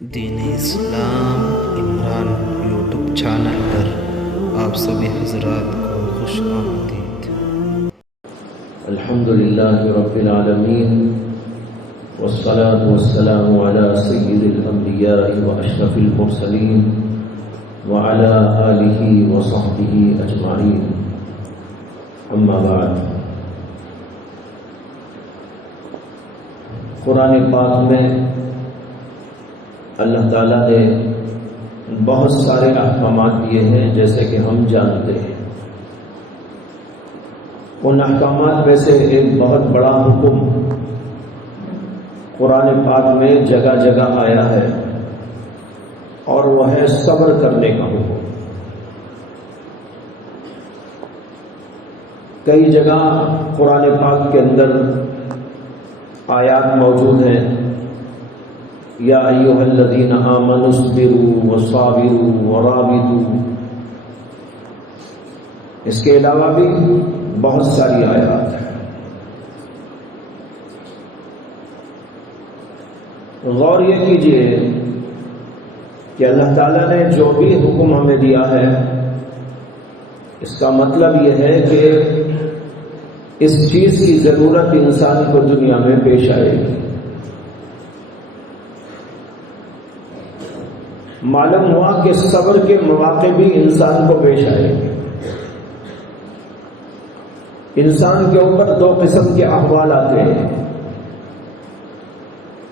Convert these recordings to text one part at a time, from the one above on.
دین اسلام Imran YouTube channel پر آپ سبھی حضرات کو خوش آمدید۔ الحمدللہ رب العالمین والصلاة والسلام على سید الانبیاء واشرف المرسلین وعلى آلہ وصحبہ اجمعین، اما بعد۔ قرآن پاک میں اللہ تعالیٰ نے بہت سارے احکامات دیے ہیں، جیسے کہ ہم جانتے ہیں۔ ان احکامات میں سے ایک بہت بڑا حکم قرآن پاک میں جگہ جگہ آیا ہے، اور وہ ہے صبر کرنے کا حکم۔ کئی جگہ قرآن پاک کے اندر آیات موجود ہیں، یا ایھا الذین آمنوا اصبروا وصابروا ورابطوا۔ اس کے علاوہ بھی بہت ساری آیات ہیں۔ غور یہ کیجئے کہ اللہ تعالیٰ نے جو بھی حکم ہمیں دیا ہے، اس کا مطلب یہ ہے کہ اس چیز کی ضرورت انسان کو دنیا میں پیش آئے گی۔ معلوم ہوا کہ صبر کے مواقع بھی انسان کو پیش آئے گے۔ انسان کے اوپر دو قسم کے احوال آتے ہیں۔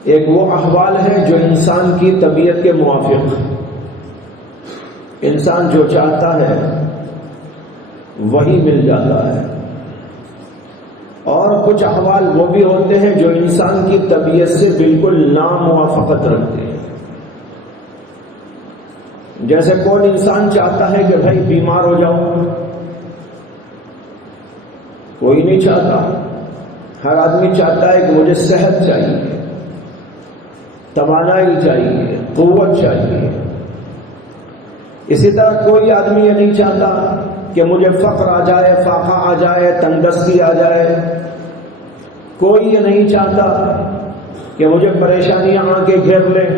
ایک وہ احوال ہے جو انسان کی طبیعت کے موافق، انسان جو چاہتا ہے وہی مل جاتا ہے، اور کچھ احوال وہ بھی ہوتے ہیں جو انسان کی طبیعت سے بالکل ناموافقت رکھتے ہیں۔ جیسے کون انسان چاہتا ہے کہ بھائی بیمار ہو جاؤں؟ کوئی نہیں چاہتا۔ ہر آدمی چاہتا ہے کہ مجھے صحت چاہیے، توانائی چاہیے، قوت چاہیے۔ اسی طرح کوئی آدمی یہ نہیں چاہتا کہ مجھے فقر آ جائے، فاقہ آ جائے، تنگدستی آ جائے۔ کوئی یہ نہیں چاہتا کہ مجھے پریشانیاں آ کے گھیر لیں۔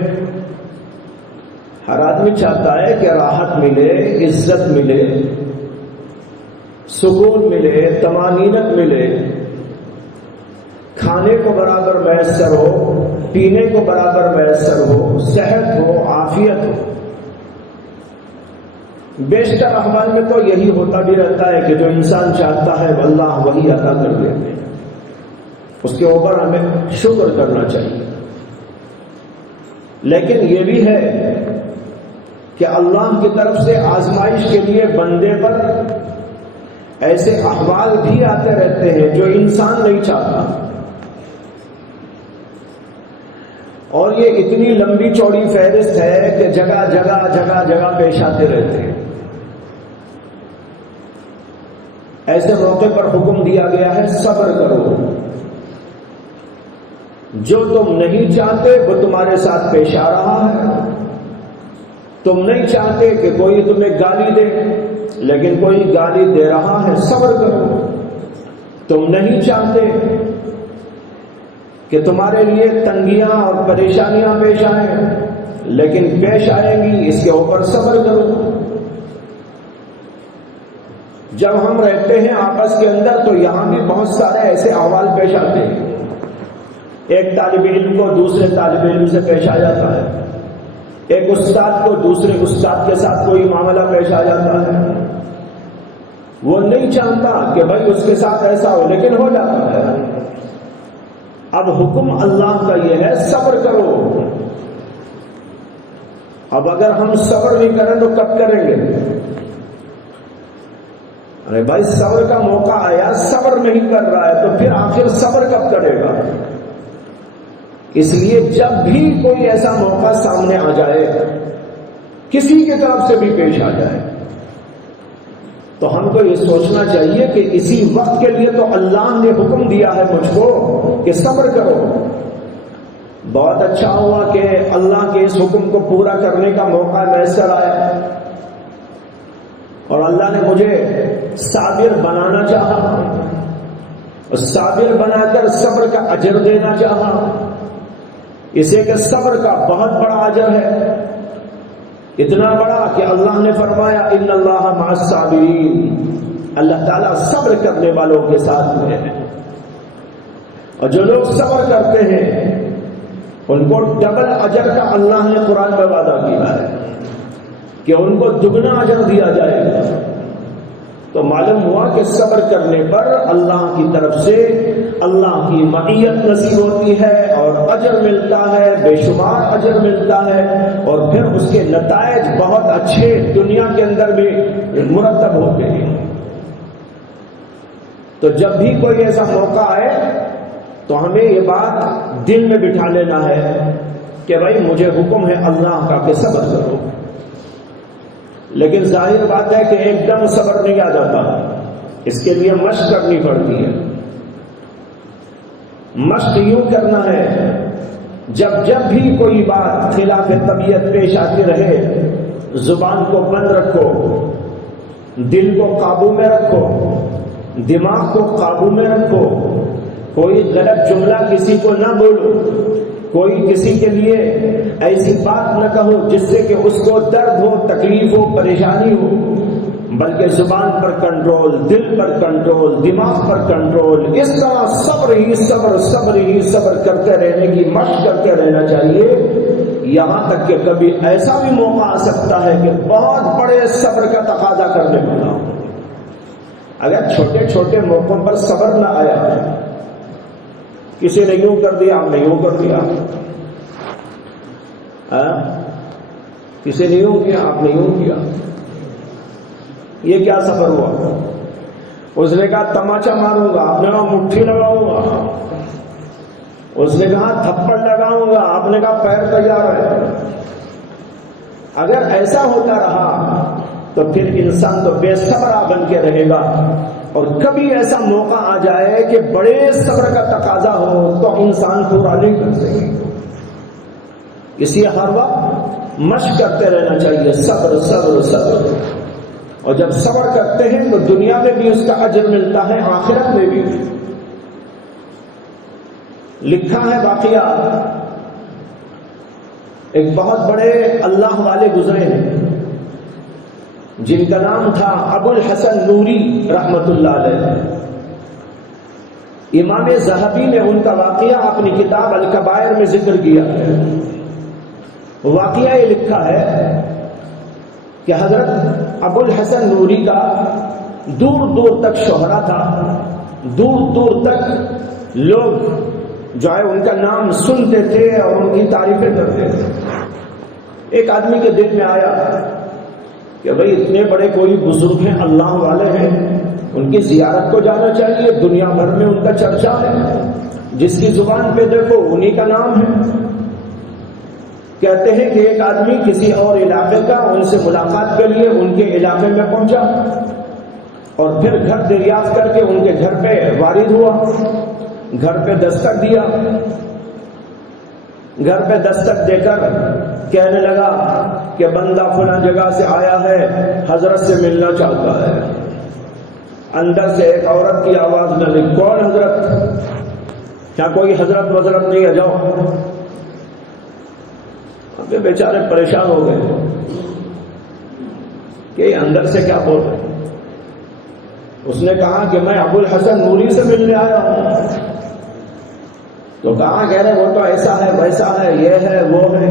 ہر آدمی چاہتا ہے کہ راحت ملے، عزت ملے، سکون ملے، طمانینت ملے، کھانے کو برابر میسر ہو، پینے کو برابر میسر ہو، صحت ہو، عافیت ہو۔ بیشتر احوال میں تو یہی ہوتا بھی رہتا ہے کہ جو انسان چاہتا ہے اللہ وہی عطا کر دیتے ہیں۔ اس کے اوپر ہمیں شکر کرنا چاہیے۔ لیکن یہ بھی ہے کہ اللہ کی طرف سے آزمائش کے لیے بندے پر ایسے احوال بھی آتے رہتے ہیں جو انسان نہیں چاہتا، اور یہ اتنی لمبی چوڑی فہرست ہے کہ جگہ جگہ پیش آتے رہتے ہیں۔ ایسے موقع پر حکم دیا گیا ہے صبر کرو۔ جو تم نہیں چاہتے وہ تمہارے ساتھ پیش آ رہا ہے۔ تم نہیں چاہتے کہ کوئی تمہیں گالی دے، لیکن کوئی گالی دے رہا ہے، صبر کرو۔ تم نہیں چاہتے کہ تمہارے لیے تنگیاں اور پریشانیاں پیش آئیں، لیکن پیش آئیں گی، اس کے اوپر صبر کرو۔ جب ہم رہتے ہیں آپس کے اندر تو یہاں بھی بہت سارے ایسے احوال پیش آتے ہیں۔ ایک طالب علم کو دوسرے طالب علم سے پیش آ جاتا ہے، ایک استاد کو دوسرے استاد کے ساتھ کوئی معاملہ پیش آ جاتا ہے۔ وہ نہیں چاہتا کہ بھائی اس کے ساتھ ایسا ہو، لیکن ہو جاتا ہے۔ اب حکم اللہ کا یہ ہے صبر کرو۔ اب اگر ہم صبر نہیں کریں تو کب کریں گے؟ ارے بھائی صبر کا موقع آیا، صبر نہیں کر رہا ہے تو پھر آخر صبر کب کرے گا؟ اس لیے جب بھی کوئی ایسا موقع سامنے آ جائے، کسی کی طرف سے بھی پیش آ جائے، تو ہم کو یہ سوچنا چاہیے کہ اسی وقت کے لیے تو اللہ نے حکم دیا ہے مجھ کو کہ صبر کرو۔ بہت اچھا ہوا کہ اللہ کے اس حکم کو پورا کرنے کا موقع میسر آیا، اور اللہ نے مجھے صابر بنانا چاہا، اور صابر بنا کر صبر کا اجر دینا چاہا۔ اسے کہ صبر کا بہت بڑا اجر ہے، اتنا بڑا کہ اللہ نے فرمایا ان اللہ مع الصابرین، اللہ تعالیٰ صبر کرنے والوں کے ساتھ ہوئے ہیں۔ اور جو لوگ صبر کرتے ہیں ان کو ڈبل اجر کا اللہ نے قرآن میں وعدہ کیا ہے کہ ان کو دگنا اجر دیا جائے گا۔ تو معلوم ہوا کہ صبر کرنے پر اللہ کی طرف سے اللہ کی معیت نصیب ہوتی ہے اور اجر ملتا ہے، بے شمار اجر ملتا ہے، اور پھر اس کے نتائج بہت اچھے دنیا کے اندر بھی مرتب ہوتے ہیں۔ تو جب بھی کوئی ایسا موقع آئے تو ہمیں یہ بات دل میں بٹھا لینا ہے کہ بھائی مجھے حکم ہے اللہ کا کہ صبر کرو، لیکن ظاہر بات ہے کہ ایک دم صبر نہیں آ جاتا، اس کے لیے مشق کرنی پڑتی ہے۔ مشق یوں کرنا ہے جب جب بھی کوئی بات خلاف طبیعت پیش آتی رہے، زبان کو بند رکھو، دل کو قابو میں رکھو، دماغ کو قابو میں رکھو، کوئی غلط جملہ کسی کو نہ بولو، کوئی کسی کے لیے ایسی بات نہ کہو جس سے کہ اس کو درد ہو، تکلیف ہو، پریشانی ہو، بلکہ زبان پر کنٹرول، دل پر کنٹرول، دماغ پر کنٹرول، اس طرح صبر ہی صبر، صبر ہی صبر کرتے رہنے کی مشق کرتے رہنا چاہیے، یہاں تک کہ کبھی ایسا بھی موقع آ سکتا ہے کہ بہت بڑے صبر کا تقاضا کرنے والا ہو۔ اگر چھوٹے چھوٹے موقعوں پر صبر نہ آیا، کسی نے یوں کر دیا آپ نے یوں کر دیا، کسی نے یوں کیا آپ نے یوں کیا، یہ کیا صبر ہوا؟ اس نے کہا تماچا ماروں گا، آپ نے کہا مٹھی لگاؤں گا، اس نے کہا تھپڑ لگاؤں گا، آپ نے کہا پیر تیار ہے۔ اگر ایسا ہوتا رہا تو پھر انسان تو بے صبر بن کے رہے گا، اور کبھی ایسا موقع آ جائے کہ بڑے صبر کا تقاضا ہو تو انسان پورا نہیں کر سکے۔ اس لیے ہر وقت مشق کرتے رہنا چاہیے، صبر صبر صبر، اور جب صبر کرتے ہیں تو دنیا میں بھی اس کا اجر ملتا ہے، آخرت میں بھی۔ لکھا ہے واقعہ، ایک بہت بڑے اللہ والے گزرے ہیں جن کا نام تھا ابو الحسن نوری رحمت اللہ علیہ۔ امام ذہبی نے ان کا واقعہ اپنی کتاب الکبائر میں ذکر کیا ہے۔ واقعہ یہ لکھا ہے کہ حضرت ابو الحسن نوری کا دور دور تک شہرہ تھا، دور دور تک لوگ جو ہے ان کا نام سنتے تھے اور ان کی تعریفیں کرتے تھے۔ ایک آدمی کے دل میں آیا کہ بھئی اتنے بڑے کوئی بزرگ ہیں، اللہ والے ہیں، ان کی زیارت کو جانا چاہیے، دنیا بھر میں ان کا چرچا ہے، جس کی زبان پہ دیکھو انہی کا نام ہے۔ کہتے ہیں کہ ایک آدمی کسی اور علاقے کا ان سے ملاقات کے لیے ان کے علاقے میں پہنچا اور پھر گھر دریافت کر کے ان کے گھر پہ وارد ہوا، گھر پہ دستک دیا، گھر پہ دستک دے کر کہنے لگا کہ بندہ فلاں جگہ سے آیا ہے، حضرت سے ملنا چاہتا ہے۔ اندر سے ایک عورت کی آواز میں لگی، کون حضرت؟ کیا کوئی حضرت وزرت نہیں ہے؟ جاؤ۔ ابے بیچارے پریشان ہو گئے کہ اندر سے کیا بول رہے۔ اس نے کہا کہ میں ابو الحسن نوری سے ملنے آیا ہوں۔ تو کہاں کہہ رہے وہ تو ایسا ہے ویسا ہے، یہ ہے وہ ہے۔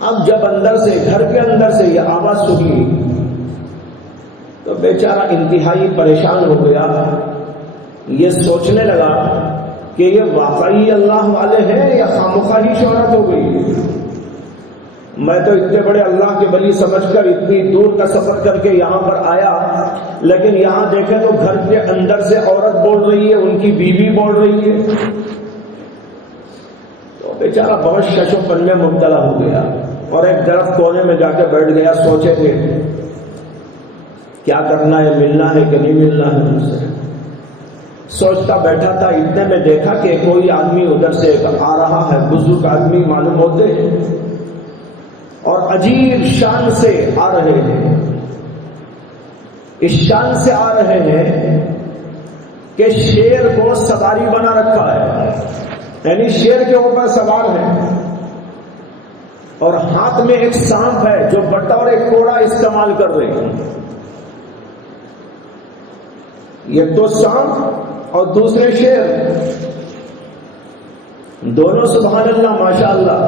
اب جب اندر سے گھر کے اندر سے یہ آواز سنی تو بیچارہ انتہائی پریشان ہو گیا، یہ سوچنے لگا کہ یہ واقعی اللہ والے ہیں یا خامخواہی شہرت ہو گئی۔ میں تو اتنے بڑے اللہ کے ولی سمجھ کر اتنی دور کا سفر کر کے یہاں پر آیا، لیکن یہاں دیکھیں تو گھر کے اندر سے عورت بول رہی ہے، ان کی بیوی بول رہی ہے۔ تو بیچارہ بہت شش و پن میں مبتلا ہو گیا اور ایک طرف کونے میں جا کے بیٹھ گیا، سوچیں گے کیا کرنا ہے، ملنا ہے کہ نہیں ملنا ہے ان سے۔ سوچتا بیٹھا تھا، اتنے میں دیکھا کہ کوئی آدمی ادھر سے آ رہا ہے، بزرگ آدمی معلوم ہوتے ہیں اور عجیب شان سے آ رہے ہیں۔ اس شان سے آ رہے ہیں کہ شیر کو سواری بنا رکھا ہے، یعنی شیر کے اوپر سوار ہے اور ہاتھ میں ایک سانپ ہے جو بطور کوڑا استعمال کر رہے ہیں. یہ تو سانپ اور دوسرے شیر، دونوں سبحان اللہ ماشاء اللہ.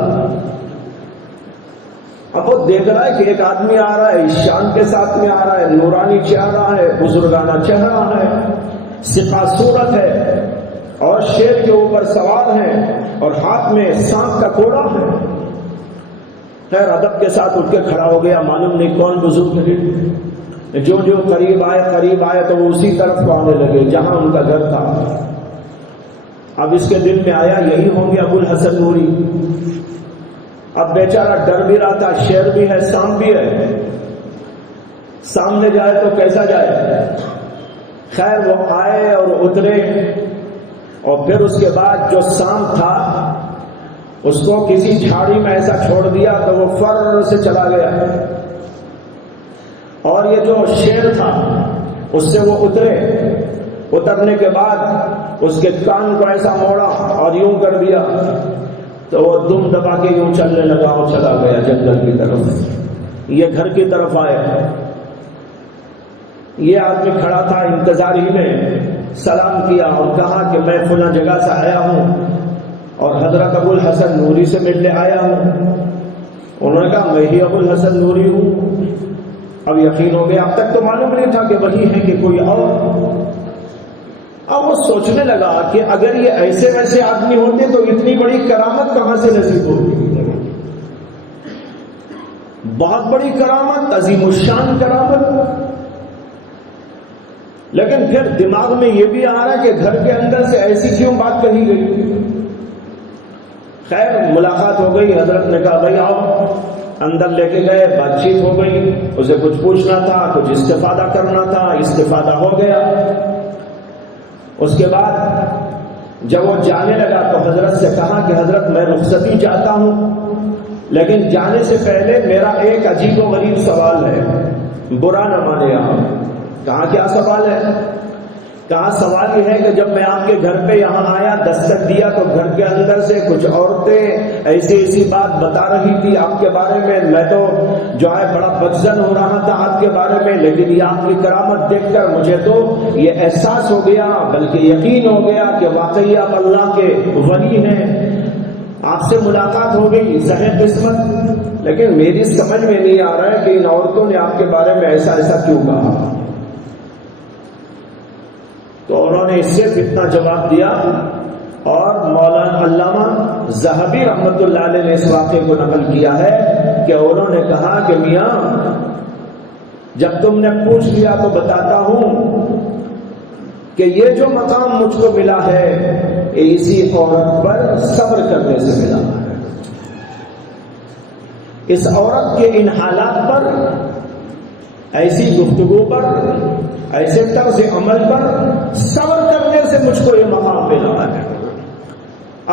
اب وہ دیکھ رہا ہے کہ ایک آدمی آ رہا ہے، شان کے ساتھ میں آ رہا ہے، نورانی چہرہ ہے، بزرگانہ چہرہ ہے، سپہ صورت ہے، اور شیر کے اوپر سوار ہے اور ہاتھ میں سانپ کا کوڑا ہے. خیر ادب کے ساتھ اٹھ کے کھڑا ہو گیا، معلوم نہیں کون بزرگ ہے. جو قریب آئے تو وہ اسی طرف کو آنے لگے جہاں ان کا گھر تھا. اب اس کے دل میں آیا یہی ہوں گے ابو الحسن نوری. اب بیچارہ ڈر بھی رہا تھا، شیر بھی ہے، سانپ بھی ہے، سامنے جائے تو کیسا جائے. خیر وہ آئے اور اترے، اور پھر اس کے بعد جو سانپ تھا اس کو کسی جھاڑی میں ایسا چھوڑ دیا تو وہ فر سے چلا گیا. اور یہ جو شیر تھا اس سے وہ اترنے کے بعد اس کے کان کو ایسا موڑا اور یوں کر دیا تو وہ دم دبا کے یوں چلنے لگا اور چلا گیا جنگل کی طرف. یہ گھر کی طرف آئے. یہ آدمی کھڑا تھا انتظار ہی میں، سلام کیا اور کہا کہ میں فلاں جگہ سے آیا ہوں اور حضرت ابو الحسن نوری سے ملنے آیا ہوں. انہوں نے کہا میں ہی ابو الحسن نوری ہوں. اب یقین ہو گیا، اب تک تو معلوم نہیں تھا کہ وہی ہے کہ کوئی اور. اب وہ سوچنے لگا کہ اگر یہ ایسے ویسے آدمی ہوتے تو اتنی بڑی کرامت کہاں سے نصیب ہوتی. بہت بڑی کرامت، عظیم الشان کرامت. لیکن پھر دماغ میں یہ بھی آ رہا ہے کہ گھر کے اندر سے ایسی کیوں بات کہی گئی. خیر ملاقات ہو گئی، حضرت نے کہا بھائی آؤ. اندر لے کے گئے، بات چیت ہو گئی، اسے کچھ پوچھنا تھا، کچھ استفادہ کرنا تھا، استفادہ ہو گیا. اس کے بعد جب وہ جانے لگا تو حضرت سے کہا کہ حضرت میں رخصتی چاہتا ہوں، لیکن جانے سے پہلے میرا ایک عجیب و غریب سوال ہے، برا نہ مانے آپ. کہا کیا سوال ہے؟ کہا سوال یہ ہے کہ جب میں آپ کے گھر پہ یہاں آیا، دستک دیا تو گھر کے اندر سے کچھ عورتیں ایسی بات بتا رہی تھی آپ کے بارے میں. میں تو جو ہے بڑا بدظن ہو رہا تھا آپ کے بارے میں، لیکن یہ آپ کی کرامت دیکھ کر مجھے تو یہ احساس ہو گیا، بلکہ یقین ہو گیا کہ واقعی آپ اللہ کے ولی ہیں. آپ سے ملاقات ہو گئی، ظاہر قسمت. لیکن میری سمجھ میں نہیں آ رہا ہے کہ ان عورتوں نے آپ کے بارے میں ایسا کیوں کہا. تو انہوں نے اس سے فتنہ جواب دیا، اور مولانا علامہ ذہبی رحمۃ اللہ علیہ نے اس واقعے کو نقل کیا ہے کہ انہوں نے کہا کہ میاں جب تم نے پوچھ لیا تو بتاتا ہوں کہ یہ جو مقام مجھ کو ملا ہے اسی عورت پر صبر کرنے سے ملا ہے. اس عورت کے ان حالات پر، ایسی گفتگو پر، ایسے طرز عمل پر صبر کرنے سے مجھ کو یہ مقام ملا ہے.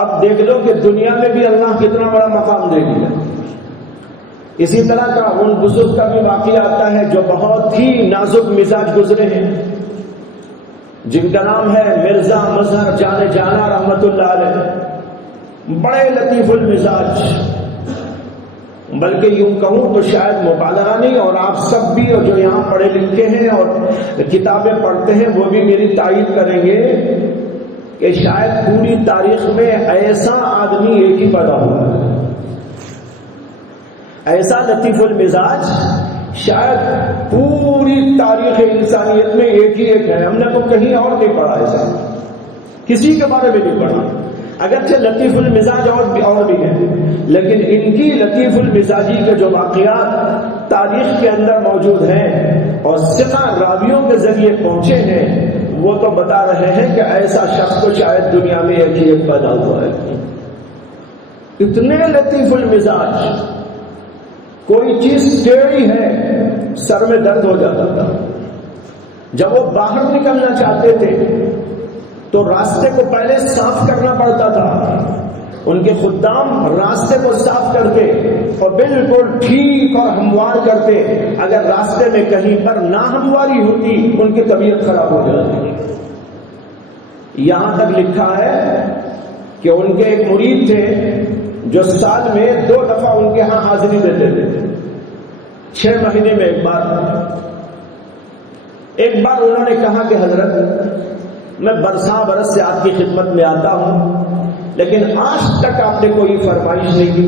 اب دیکھ لو کہ دنیا میں بھی اللہ کتنا بڑا مقام دے دیا. اسی طرح کا ان بزرگ کا بھی واقعہ آتا ہے جو بہت ہی نازک مزاج گزرے ہیں، جن کا نام ہے مرزا مظہر جان جانا رحمت اللہ علیہ. بڑے لطیف المزاج، بلکہ یوں کہوں تو شاید مبالغہ نہیں، اور آپ سب بھی جو یہاں پڑھے لکھے ہیں اور کتابیں پڑھتے ہیں وہ بھی میری تائید کریں گے کہ شاید پوری تاریخ میں ایسا آدمی ایک ہی پیدا ہوا ہے، ایسا لطیف المزاج شاید پوری تاریخ انسانیت میں ایک ہی ایک ہے. ہم نے تو کہیں اور نہیں پڑھا ایسا، کسی کے بارے میں نہیں پڑھا. اگرچہ لطیف المزاج اور بھی ہیں، لیکن ان کی لطیف المزاجی کے جو واقعات تاریخ کے اندر موجود ہیں اور ثقہ راویوں کے ذریعے پہنچے ہیں، وہ تو بتا رہے ہیں کہ ایسا شخص تو شاید دنیا میں ایک ہی ایک پیدا ہوا ہے. اتنے لطیف المزاج، کوئی چیز ٹیڑھی ہے سر میں درد ہو جاتا تھا. جب وہ باہر نکلنا چاہتے تھے تو راستے کو پہلے صاف کرنا پڑتا تھا. ان کے خدام راستے کو صاف کرتے اور بالکل ٹھیک اور ہموار کرتے. اگر راستے میں کہیں پر ناہمواری ہوتی ان کی طبیعت خراب ہو جاتی. یہاں تک لکھا ہے کہ ان کے ایک مرید تھے جو سال میں 2 دفعہ ان کے ہاں حاضری دیتے تھے، 6 مہینے میں ایک بار انہوں نے کہا کہ حضرت میں برساں برس سے آپ کی خدمت میں آتا ہوں، لیکن آج تک آپ نے کوئی فرمائش نہیں کی،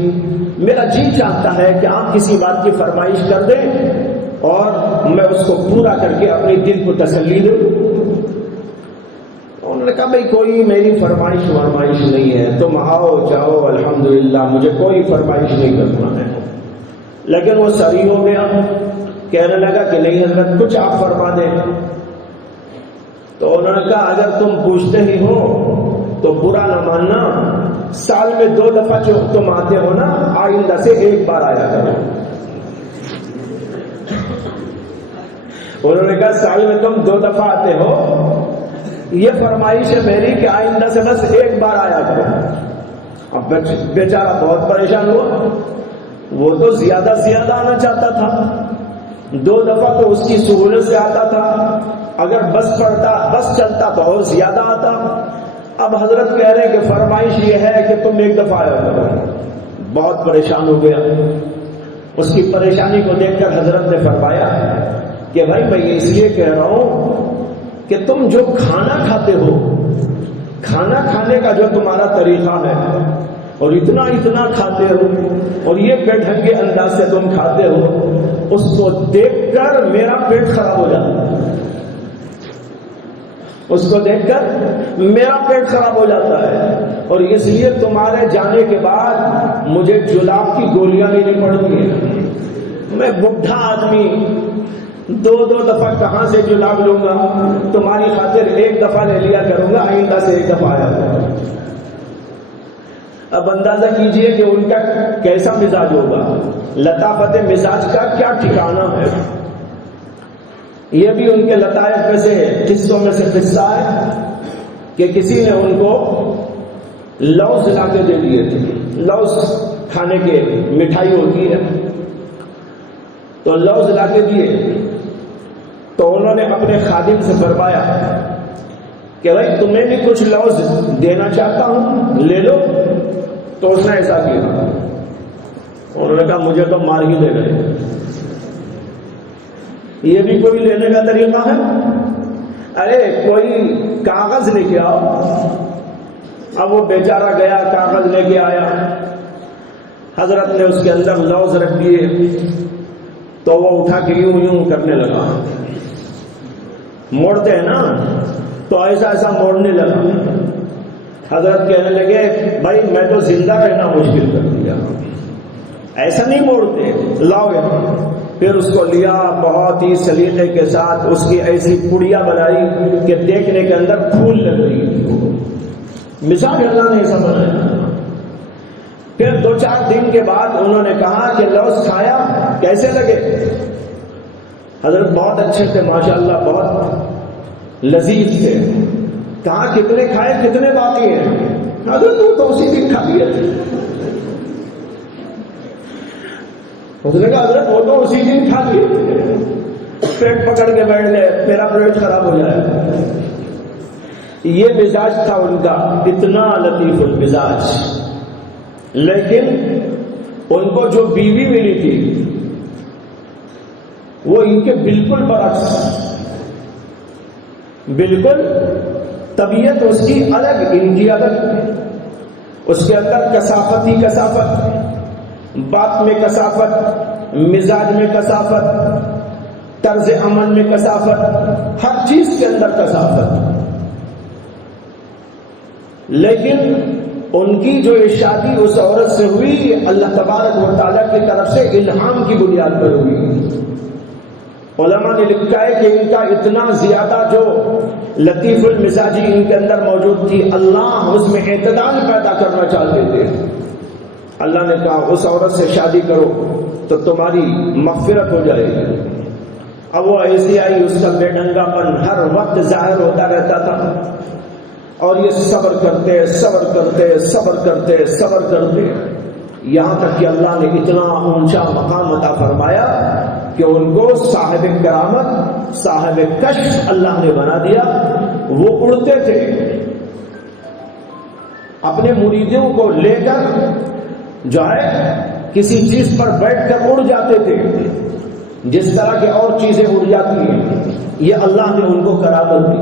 میرا جی چاہتا ہے کہ آپ کسی بات کی فرمائش کر دیں اور میں اس کو پورا کر کے اپنے دل کو تسلی دوں۔ انہوں نے کہا بھئی کوئی میری فرمائش نہیں ہے، تم آؤ جاؤ الحمدللہ، مجھے کوئی فرمائش نہیں کرنا ہے۔ لیکن وہ سری ہو گیا، کہنے لگا کہ نہیں حضرت کچھ آپ فرما دیں۔ تو انہوں نے کہا اگر تم پوچھتے ہی ہو تو برا نہ ماننا، سال میں 2 دفعہ جو تم آتے ہو نا، آئندہ سے 1 بار آیا کرو۔ انہوں نے کہا سال میں تم 2 دفعہ آتے ہو، یہ فرمائش ہے میری کہ آئندہ سے بس 1 بار آیا کرو۔ اب بیچارہ بہت پریشان ہوا، وہ تو زیادہ آنا چاہتا تھا، 2 دفعہ تو اس کی سہولت سے آتا تھا، اگر بس چلتا تو اور زیادہ آتا۔ اب حضرت کہہ رہے ہیں کہ فرمائش یہ ہے کہ تم 1 دفعہ آیا کرو۔ بہت پریشان ہو گیا، اس کی پریشانی کو دیکھ کر حضرت نے فرمایا کہ بھائی میں اس لیے کہہ رہا ہوں کہ تم جو کھانا کھاتے ہو، کھانا کھانے کا جو تمہارا طریقہ ہے اور اتنا کھاتے ہو اور یہ بے ڈھنگے انداز سے تم کھاتے ہو، اس کو دیکھ کر میرا پیٹ خراب ہو جاتا ہے، اس کو دیکھ کر میرا پیٹ خراب ہو جاتا ہے، اور اس لیے تمہارے جانے کے بعد مجھے جلاب کی گولیاں لینی پڑیں گی۔ میں بڈھا آدمی 2 دفعہ کہاں سے جلاب لوں گا؟ تمہاری خاطر 1 دفعہ لے لیا کروں گا، آئندہ سے 1 دفعہ آیا کروں گا۔ اب اندازہ کیجئے کہ ان کا کیسا مزاج ہوگا، لطافت مزاج کا کیا ٹھکانہ ہے۔ یہ بھی ان کے لطائف میں سے قصوں میں سے قصہ ہے کہ کسی نے ان کو لوز لا کے دے دیے تھے، لوز کھانے کے مٹھائی ہوتی ہے، تو لوز لا کے دیے، تو انہوں نے اپنے خادم سے فرمایا کہ بھائی تمہیں بھی کچھ لوز دینا چاہتا ہوں، لے لو۔ تو اس نے ایسا کیا، انہوں نے کہا مجھے تو مار ہی دے گئے، یہ بھی کوئی لینے کا طریقہ ہے؟ ارے کوئی کاغذ لے کے آؤ۔ اب وہ بیچارہ گیا، کاغذ لے کے آیا، حضرت نے اس کے اندر لوز رکھ دیے، تو وہ اٹھا کے یوں کرنے لگا، موڑتے ہیں نا تو ایسا موڑنے لگا۔ حضرت کہنے لگے بھائی میں تو زندہ رہنا مشکل کر دیا، ایسا نہیں موڑتے، لاؤ۔ پھر اس کو لیا، بہت ہی سلیقے کے ساتھ اس کی ایسی پڑیا بنائی کہ دیکھنے کے اندر پھول لگ رہی تھی۔ مثال اللہ نے ایسا بنایا۔ پھر 2-4 دن کے بعد انہوں نے کہا کہ لوز کھایا، کیسے لگے؟ حضرت بہت اچھے تھے ماشاءاللہ، بہت لذیذ تھے۔ کہاں کتنے کھائے، کتنے باقی ہیں؟ حضرت تو اسی دن کھا لیے تھے۔ اس نے کہا حضرت وہ تو اسی دن کھا لیے تھے، پیٹ پکڑ کے بیٹھ گئے، میرا پیٹ خراب ہو جائے۔ یہ مزاج تھا ان کا، اتنا لطیف المزاج۔ لیکن ان کو جو بیوی ملی تھی وہ ان کے بالکل برعکس، بالکل طبیعت اس کی الگ، ان کی الگ۔ اس کے اندر کثافت ہی کثافت، بات میں کثافت، مزاج میں کثافت، طرز عمل میں کثافت، ہر چیز کے اندر کثافت۔ لیکن ان کی جو شادی اس عورت سے ہوئی، اللہ تبارک و تعالیٰ کی طرف سے الہام کی بنیاد پر ہوئی۔ علماء نے لکھا ہے کہ ان کا اتنا زیادہ جو لطیف المزاجی ان کے اندر موجود تھی، اللہ اس میں اعتدال پیدا کرنا چاہتے تھے۔ اللہ نے کہا اس عورت سے شادی کرو تو تمہاری مغفرت ہو جائے گی۔ اب وہ ایسی آئی، اس کا بے ڈھنگا پن ہر وقت ظاہر ہوتا رہتا تھا، اور یہ صبر کرتے یہاں تک کہ اللہ نے اتنا اونچا مقام عطا فرمایا کہ ان کو صاحب کرامت، صاحب کشف اللہ نے بنا دیا۔ وہ اڑتے تھے، اپنے مریدوں کو لے کر جو ہے کسی چیز پر بیٹھ کر اڑ جاتے تھے، جس طرح کے اور چیزیں اڑ جاتی ہیں، یہ اللہ نے ان کو کرامت دی۔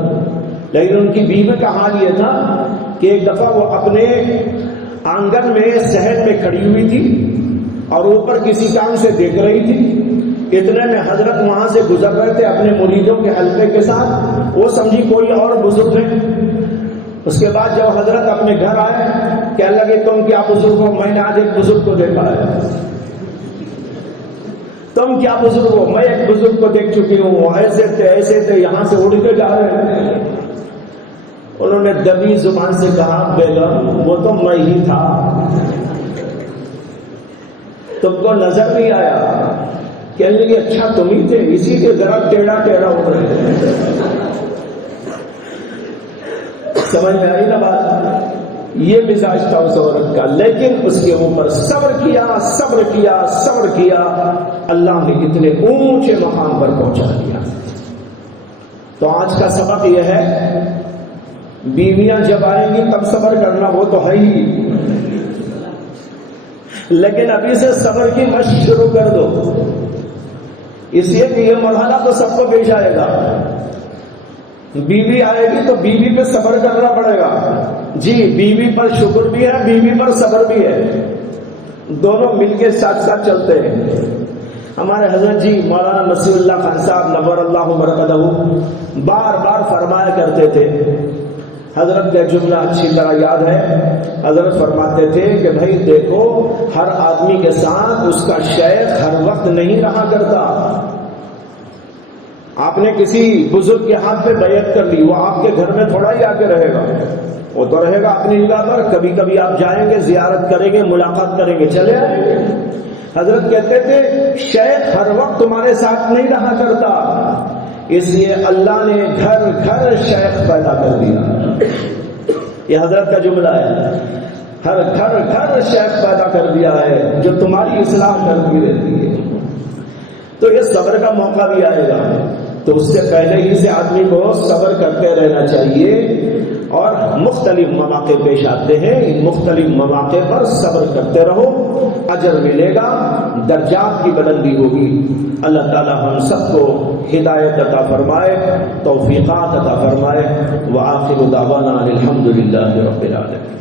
لیکن ان کی بیوی کا حال یہ تھا کہ ایک دفعہ وہ اپنے آنگن میں صحن میں کھڑی ہوئی تھی اور اوپر کسی کام سے دیکھ رہی تھی۔ اتنے میں حضرت وہاں سے گزر رہے تھے اپنے مریدوں کے حلقے کے ساتھ، وہ سمجھی کوئی اور بزرگ ہے۔ اس کے بعد جب حضرت اپنے گھر آئے، کہنے لگے تم کیا بزرگ ہو؟ میں نے آج ایک بزرگ کو دیکھا ہے۔ تم کیا بزرگ ہو؟ میں ایک بزرگ کو دیکھ چکی ہوں، ایسے تھے یہاں سے اڑ کے جا رہے تھے۔ انہوں نے دبی زبان سے کہا بیگم وہ تو میں ہی تھا، تم کو نظر نہیں آیا؟ کہنے لگے اچھا تم ہی تھے، اسی کے ذرا ٹیڑھا ہو رہے تھے۔ سمجھ میں آئی نا بات؟ یہ مزاج تھا اس عورت کا، لیکن اس کے اوپر صبر کیا، اللہ نے اتنے اونچے مقام پر پہنچا دیا۔ تو آج کا سبق یہ ہے، بیویاں جب آئیں گی تب صبر کرنا، وہ تو ہے ہی، لیکن ابھی سے صبر کی مشق شروع کر دو، اس لیے کہ یہ مرحلہ تو سب کو پیش آئے گا۔ بیوی آئے گی تو بیوی پہ صبر کرنا پڑے گا۔ جی بیوی پر شکر بھی ہے، بیوی پر صبر بھی ہے، دونوں مل کے ساتھ ساتھ چلتے ہیں۔ ہمارے حضرت جی مولانا نصیر اللہ خان صاحب نور اللہ برکتہ بار بار فرمایا کرتے تھے، حضرت کا جملہ اچھی طرح یاد ہے، حضرت فرماتے تھے کہ بھائی دیکھو، ہر آدمی کے ساتھ اس کا شیخ ہر وقت نہیں رہا کرتا۔ آپ نے کسی بزرگ کے ہاتھ پہ بیعت کر لی، وہ آپ کے گھر میں تھوڑا ہی آ کے رہے گا، وہ تو رہے گا اپنی نگاہ پر، کبھی کبھی آپ جائیں گے، زیارت کریں گے، ملاقات کریں گے، چلے آئیں گے۔ حضرت کہتے تھے شیخ ہر وقت تمہارے ساتھ نہیں رہا کرتا، اس لیے اللہ نے گھر گھر شیخ پیدا کر دیا۔ یہ حضرت کا جملہ ہے، ہر گھر گھر شیخ پیدا کر دیا ہے جو تمہاری اصلاح کرتی رہتی ہے۔ تو یہ صبر کا موقع بھی آئے گا، تو اس سے پہلے ہی سے آدمی کو صبر کرتے رہنا چاہیے، اور مختلف مواقع پیش آتے ہیں، ان مختلف مواقع پر صبر کرتے رہو، اجر ملے گا، درجات کی بلندی ہوگی۔ اللہ تعالی ہم سب کو ہدایت عطا فرمائے، توفیقات عطا فرمائے، وآخر دعوانا الحمد للہ رب العالمین۔